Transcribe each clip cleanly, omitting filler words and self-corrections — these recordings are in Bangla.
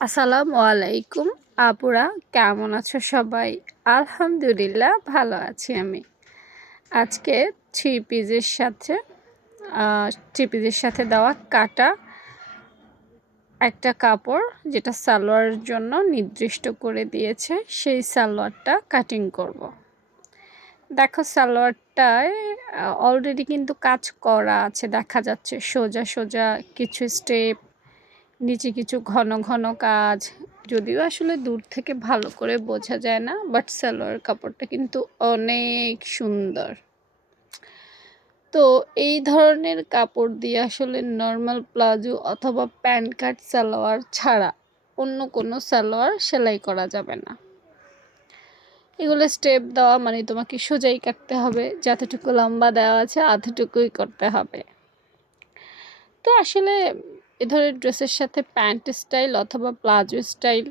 আসসালামু আলাইকুম আপুরা, কেমন আছো সবাই? আলহামদুলিল্লাহ ভালো আছি আমি। আজকে থ্রি পিসের সাথে দেওয়া কাটা একটা কাপড়, যেটা সালোয়ারের জন্য নির্দিষ্ট করে দিয়েছে, সেই সালোয়ারটা কাটিং করব। দেখো, সালোয়ারটায় অলরেডি কিন্তু কাজ করা আছে, দেখা যাচ্ছে সোজা সোজা কিছু স্টেপ, নিচে কিছু ঘন ঘন কাজ। যদিও আসলে দূর থেকে ভালো করে বোঝা যায় না, বাট সালোয়ার কাপড়টা কিন্তু অনেক সুন্দর। তো এই ধরনের কাপড় দিয়ে আসলে নর্মাল প্লাজো অথবা প্যান্ট কাট সালোয়ার ছাড়া অন্য কোনো সালোয়ার সেলাই করা যাবে না। এগুলো স্টেপ দেওয়া মানে তোমাকে সোজাই কাটতে হবে, যতটুকু লম্বা দেওয়া আছে অতটুকুই করতে হবে। তো আসলে এ ধরনের ড্রেসের সাথে প্যান্ট স্টাইল অথবা প্লাজো স্টাইল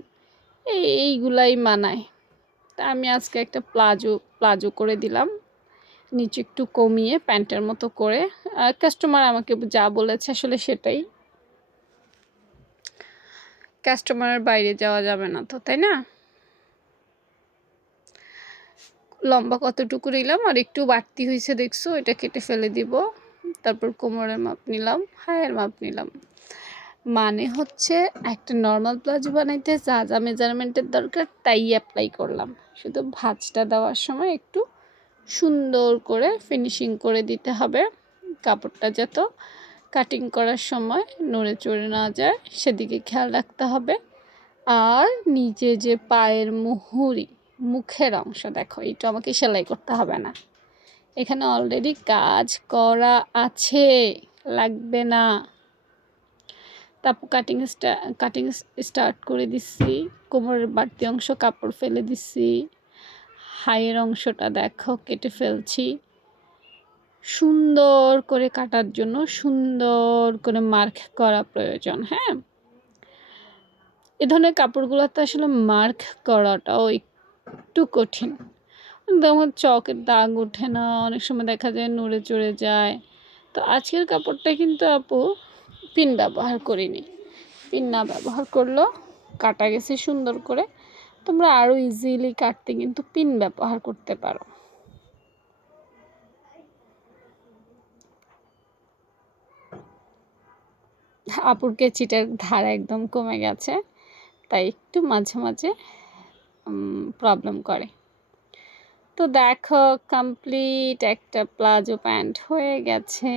এইগুলাই মানায়। তা আমি আজকে একটা প্লাজো করে দিলাম, নিচে একটু কমিয়ে প্যান্টের মতো করে। কাস্টমার আমাকে যা বলেছে আসলে সেটাই। কাস্টমারের বাইরে যাওয়া যাবে না তো, তাই না? লম্বা কতটুকু নিলাম, আর একটু বাড়তি হয়েছে দেখছো, এটা কেটে ফেলে দিব। তারপর কোমরের মাপ নিলাম, হায়ের মাপ নিলাম। মানে হচ্ছে একটা নর্মাল প্লাজো বানাইতে যা যা মেজারমেন্টের দরকার তাই অ্যাপ্লাই করলাম। শুধু ভাঁজটা দেওয়ার সময় একটু সুন্দর করে ফিনিশিং করে দিতে হবে। কাপড়টা যত কাটিং করার সময় নড়ে চড়ে না যায় সেদিকে খেয়াল রাখতে হবে। আর নিচে যে পায়ের মুখের অংশ, দেখো এটা আমাকে সেলাই করতে হবে না, এখানে অলরেডি কাজ করা আছে, লাগবে না। তারপর কাটিং স্টার্ট করে দিচ্ছি। কোমরের বাড়তি অংশ কাপড় ফেলে দিচ্ছি, হাইয়ের অংশটা দেখো কেটে ফেলছি। সুন্দর করে কাটার জন্য সুন্দর করে মার্ক করা প্রয়োজন। হ্যাঁ, এ ধরনের কাপড়গুলোতে আসলে মার্ক করাটাও একটু কঠিন। যেমন চকের দাগ ওঠে না, অনেক সময় দেখা যায় নড়ে চড়ে যায়। তো আজকের কাপড়টা কিন্তু আপু পিন ব্যবহার করিনি। পিন না ব্যবহার করলেও কাটা গেছে সুন্দর করে। তোমরা আরও ইজিলি কাটতে কিন্তু পিন ব্যবহার করতে পারো। আপুর কেচিটার ধার একদম কমে গেছে, তাই একটু মাঝে মাঝে প্রবলেম করে। তো দেখো, কমপ্লিট একটা প্লাজো প্যান্ট হয়ে গেছে।